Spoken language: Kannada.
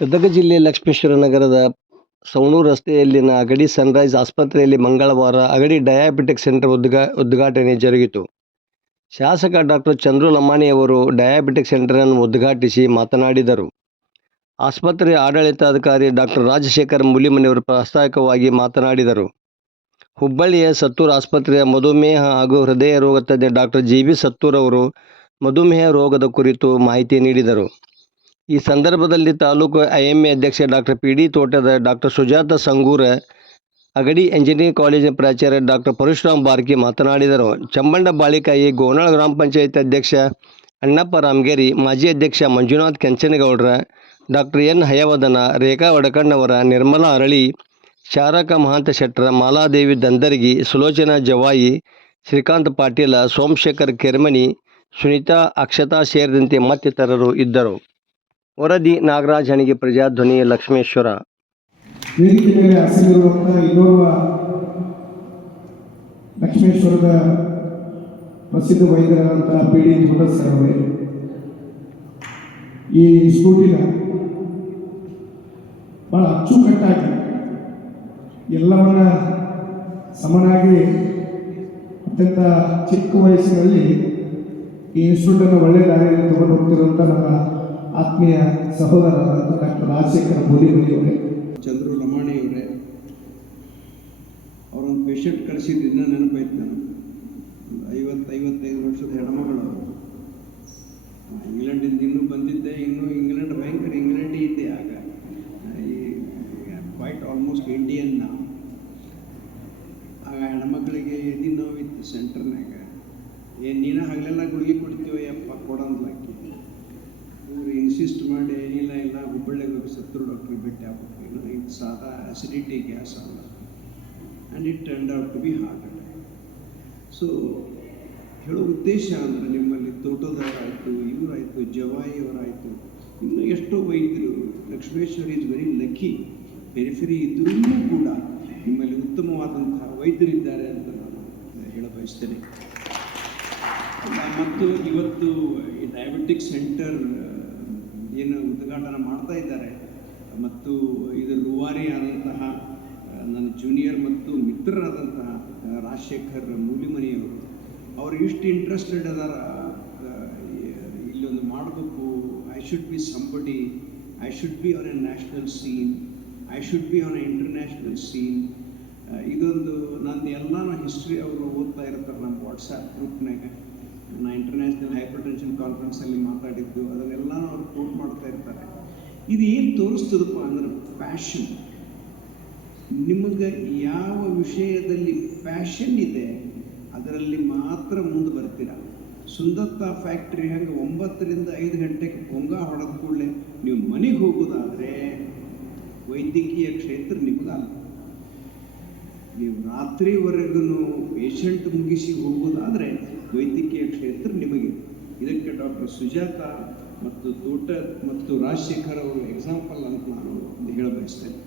ಗದಗ ಜಿಲ್ಲೆ ಲಕ್ಷ್ಮೇಶ್ವರ ನಗರದ ಸವಣೂರು ರಸ್ತೆಯಲ್ಲಿನ ಅಗಡಿ ಸನ್ರೈಸ್ ಆಸ್ಪತ್ರೆಯಲ್ಲಿ ಮಂಗಳವಾರ ಅಗಡಿ ಡಯಾಬಿಟಿಕ್ ಸೆಂಟರ್ ಉದ್ಘಾಟನೆ ಜರುಗಿತು. ಶಾಸಕ ಡಾಕ್ಟರ್ ಚಂದ್ರು ಲಮಾಣಿಯವರು ಡಯಾಬಿಟಿಕ್ ಸೆಂಟರನ್ನು ಉದ್ಘಾಟಿಸಿ ಮಾತನಾಡಿದರು. ಆಸ್ಪತ್ರೆಯ ಆಡಳಿತಾಧಿಕಾರಿ ಡಾಕ್ಟರ್ ರಾಜಶೇಖರ್ ಮೂಲಿಮನಿಯವರು ಪ್ರಾಸ್ತಾವಿಕವಾಗಿ ಮಾತನಾಡಿದರು. ಹುಬ್ಬಳ್ಳಿಯ ಸತ್ತೂರು ಆಸ್ಪತ್ರೆಯ ಮಧುಮೇಹ ಹಾಗೂ ಹೃದಯ ರೋಗ ತಜ್ಞ ಡಾಕ್ಟರ್ ಜಿ.ಬಿ. ಸತ್ತೂರ್ ಅವರು ಮಧುಮೇಹ ರೋಗದ ಕುರಿತು ಮಾಹಿತಿ ನೀಡಿದರು. ಈ ಸಂದರ್ಭದಲ್ಲಿ ತಾಲೂಕು ಐಎಂಎ ಅಧ್ಯಕ್ಷ ಡಾಕ್ಟರ್ ಪಿ.ಡಿ. ತೋಟದ ಡಾಕ್ಟರ್ ಸುಜಾತ ಸಂಗೂರ, ಅಗಡಿ ಎಂಜಿನಿಯರಿಂಗ್ ಕಾಲೇಜಿನ ಪ್ರಾಚಾರ್ಯ ಡಾಕ್ಟರ್ ಪರಶುರಾಮ್ ಬಾರ್ಕಿ ಮಾತನಾಡಿದರು. ಚಮ್ಮಂಡ ಬಾಳಿಕಾಯಿ, ಗೋನಾಳ ಗ್ರಾಮ ಪಂಚಾಯತ್ ಅಧ್ಯಕ್ಷ ಅಣ್ಣಪ್ಪ ರಾಮಗೇರಿ, ಮಾಜಿ ಅಧ್ಯಕ್ಷ ಮಂಜುನಾಥ್ ಕೆಂಚನಗೌಡ್ರ, ಡಾಕ್ಟರ್ ಎನ್. ಹಯವದನ, ರೇಖಾ ವಡಕಣ್ಣವರ, ನಿರ್ಮಲಾ ಅರಳಿ, ಶಾರಕ ಮಹಾಂತ ಶೆಟ್ರ, ಮಾಲಾದೇವಿ ದಂದರ್ಗಿ, ಸುಲೋಚನಾ ಜವಾಯಿ, ಶ್ರೀಕಾಂತ್ ಪಾಟೀಲ, ಸೋಮಶೇಖರ್ ಕೆರ್ಮನಿ, ಸುನೀತಾ ಅಕ್ಷತಾ ಸೇರಿದಂತೆ ಮತ್ತಿತರರು ಇದ್ದರು. ವರದಿ ನಾಗರಾಜ್ ಹಣಿಗೆ, ಪ್ರಜಾಧ್ವನಿ, ಲಕ್ಷ್ಮೇಶ್ವರ. ವೇದಿಕೆ ಮೇಲೆ ಆಸೀನರಾಗಿರುವಂತಹ ಇನ್ನೋರ್ವ ಲಕ್ಷ್ಮೇಶ್ವರದ ಪ್ರಸಿದ್ಧ ವೈದ್ಯರಾದಂತಹ ಪಿ.ಡಿ. ತೋಟ ಸರ್ ಅವರೇ, ಈ ಇನ್ಸ್ಟಿಟ್ಯೂಟಿನ ಬಹಳ ಅಚ್ಚುಕಟ್ಟಾಗಿ ಎಲ್ಲವನ್ನ ಸಮನಾಗಿ ಅತ್ಯಂತ ಚಿಕ್ಕ ವಯಸ್ಸಿನಲ್ಲಿ ಈ ಇನ್ಸ್ಟಿಟ್ಯೂಟನ್ನು ಒಳ್ಳೆಯ ದಾರಿಯಲ್ಲಿ ತಗೊಂಡು ಹೋಗ್ತಿರುವಂಥ ನಮ್ಮ ಆತ್ಮೀಯ ಸಹೋದರರಾದಂಥ ಡಾಕ್ಟರ್ ರಾಜಶೇಖರ ಮೂಲಿಮನಿಯವರೇ, ಚಂದ್ರು ಲಮಾಣಿಯವರೇ, ಅವರೊಂದು ಪೇಷಂಟ್ ಕಳಿಸಿದ್ದು ಇನ್ನೂ ನೆನಪೈತೆ ನನಗೆ. 50-55 ವರ್ಷದ ಹೆಣ್ಮಗಳು, ಇಂಗ್ಲೆಂಡಿಂದ ಇನ್ನೂ ಬಂದಿದ್ದೆ. ಇನ್ನೂ ಇಂಗ್ಲೆಂಡ್ ಭಯಂಕರ ಇಂಗ್ಲೆಂಡೇ ಇದ್ದೆ ಆಗ, ಕ್ವೈಟ್ ಆಲ್ಮೋಸ್ಟ್ ಇಂಡಿಯನ್ ನಾವು. ಆಗ ಹೆಣ್ಮಕ್ಳಿಗೆ ಎದಿ ನೋವಿತ್ತು ಸೆಂಟರ್ನಾಗ. ನೀನು ಹಗಲೆಲ್ಲ ಗುಳಿಗೆ ಕೊಡ್ತೀವಿ ಯಪ್ಪ ಕೊಡೋದ್ಲಾಕಿ. ಇವರು ಇನ್ಸಿಸ್ಟ್ ಮಾಡಿ ಇಲ್ಲ ಹುಬ್ಬಳ್ಳಿಗೆ ಹೋಗಿ ಸತ್ತೂರು ಡಾಕ್ಟ್ರಿಗೆ ಭೇಟಿ ಆಗ್ಬೇಕು, ಇದು ಸಾದಾ ಅಸಿಡಿಟಿ ಗ್ಯಾಸ್ ಅಲ್ಲ. And it turned out to be heart attack. So ಹೇಳೋ ಉದ್ದೇಶ ಅಂದರೆ, ನಿಮ್ಮಲ್ಲಿ ತೋಟದವರಾಯಿತು, ಇವರಾಯಿತು, ಜವಾಯಿಯವರಾಯಿತು, ಇನ್ನು ಎಷ್ಟೋ ವೈದ್ಯರು, Lakshmeshwar is very lucky. Periphery ಇದ್ದರೂ ಕೂಡ ನಿಮ್ಮಲ್ಲಿ ಉತ್ತಮವಾದಂತಹ ವೈದ್ಯರಿದ್ದಾರೆ ಅಂತ ನಾನು ಹೇಳ ಬಯಸ್ತೇನೆ. ಮತ್ತು ಇವತ್ತು ಈ ಡಯಾಬಿಟಿಕ್ ಸೆಂಟರ್ ಏನು ಉದ್ಘಾಟನೆ ಮಾಡ್ತಾ ಇದ್ದಾರೆ, ಮತ್ತು ಇದು ರೂವಾರಿ ಆದಂತಹ ನನ್ನ ಜೂನಿಯರ್ ಮತ್ತು ಮಿತ್ರರಾದಂತಹ ರಾಜಶೇಖರ್ ಮೂಲಿಮನಿಯವರು, ಅವರು ಇಷ್ಟು ಇಂಟ್ರೆಸ್ಟೆಡ್ ಅದಾರ ಇಲ್ಲೊಂದು ಮಾಡಬೇಕು. I should be somebody, I should be on a national scene, I should be on a international scene. ಇದೊಂದು ನಂದು ಎಲ್ಲನೂ ಹಿಸ್ಟ್ರಿ ಅವರು ಓದ್ತಾ ಇರ್ತಾರೆ ನಮ್ಮ ವಾಟ್ಸಾಪ್ ಗ್ರೂಪ್ನಾಗ. ನಾ ಇಂಟರ್ನ್ಯಾಷನಲ್ ಹೈಪರ್ ಟೆನ್ಷನ್ ಕಾನ್ಫರೆನ್ಸಲ್ಲಿ ಮಾತಾಡಿದ್ದು ಅದನ್ನೆಲ್ಲನೂ ಅವ್ರು ಕೋಟ್ ಮಾಡ್ತಾ ಇರ್ತಾರೆ. ಇದು ಏನು ತೋರಿಸ್ತದಪ್ಪ ಅಂದ್ರೆ ಪ್ಯಾಷನ್. ನಿಮಗೆ ಯಾವ ವಿಷಯದಲ್ಲಿ ಪ್ಯಾಷನ್ ಇದೆ ಅದರಲ್ಲಿ ಮಾತ್ರ ಮುಂದೆ ಬರ್ತೀರ. ಸುಂದತ್ತ ಫ್ಯಾಕ್ಟ್ರಿ ಹಂಗೆ 9ರಿಂದ 5 ಗಂಟೆಗೆ ಪೊಂಗ ಹೊಡೆದ ಕೂಡಲೇ ನೀವು ಮನೆಗೆ ಹೋಗೋದಾದರೆ ವೈದ್ಯಕೀಯ ಕ್ಷೇತ್ರ ನಿಮಗಲ್ಲ. ನೀವು ರಾತ್ರಿವರೆಗೂ ಪೇಷಂಟ್ ಮುಗಿಸಿ ಹೋಗೋದಾದರೆ ವೈದ್ಯಕೀಯ ಕ್ಷೇತ್ರ ನಿಮಗೆ. ಇದಕ್ಕೆ ಡಾಕ್ಟರ್ ಸುಜಾತ ಮತ್ತು ತೋಟ ಮತ್ತು ರಾಜಶೇಖರ್ ಅವರು ಎಕ್ಸಾಂಪಲ್ ಅಂತ ನಾನು ಹೇಳ ಬಯಸ್ತೇನೆ.